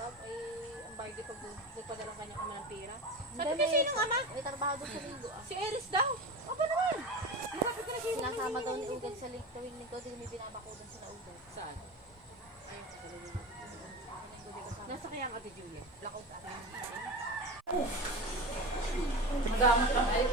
daw ay ang bagay pag nagpadala kanya kami ng pera. Sabi kasi sinong ama? May trabaho doon sa linggo ah. Si Eris daw. O ba naman? Sabi ko na sinong Sinasama daw ni Ugad sa tuwing linggo, din may binabakudan sa Ugad. Saan? Ay, sa linggo. Nasa kaya ang Ate Julia? Blackout ata yung meeting. Magamit lang ay.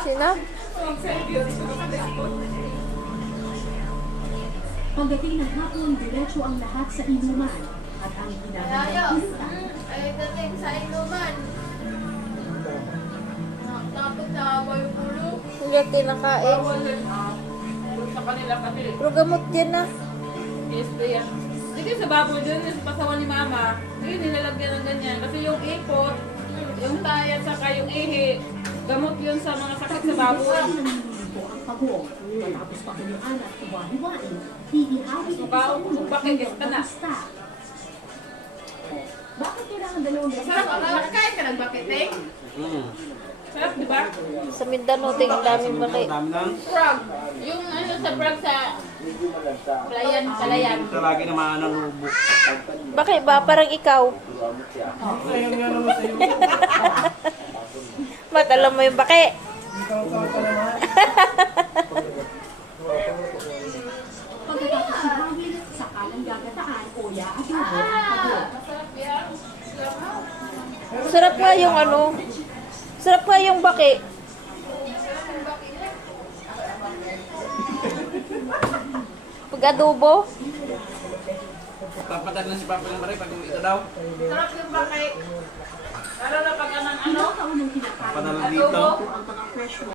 Sino? Pagdating ng hapon, diretso ang lahat sa inuman at ang pinakamalista. Ay, dating sa inuman. Nakapagtaba yung ulo. Hindi kinakain. Sa kanila kasi. Pero gamot yan na. Yes, yan. Sige sa baboy doon, sa pasawan ni mama, hindi nilalagyan ng ganyan. Kasi yung ipot, yung tayat, saka yung ihi, gamot yun sa mga sakit sa baboy. Naliligo ang pagong. Matapos pakuluan at huwa-huwain, hihihawi ito sa Baon, ulo bakit hanggang ka na? mabasta. Bakit kailangan dalawang Sarap, nakakain ka ng bakiting? Sarap, di ba? Sa Mindanao, ting daming maki. Frog. Yung ano sa frog sa palayan, palayan. Ito lagi naman ang lubo. Bakit ba? Parang ikaw. Ayun nga naman sa'yo. Ba't alam mo yung baki? Pagkatapos ihawin, sakalang gagataan o yaadubo ang pagong. Sarap nga yung ano. Sarap nga yung baki. Pag adobo. Papatag na si Papa ng Maray pag ito daw. Sarap yung bakit. Lalo na pag anong ano? Kaunang kinakain Padala at dito. ang mga fresh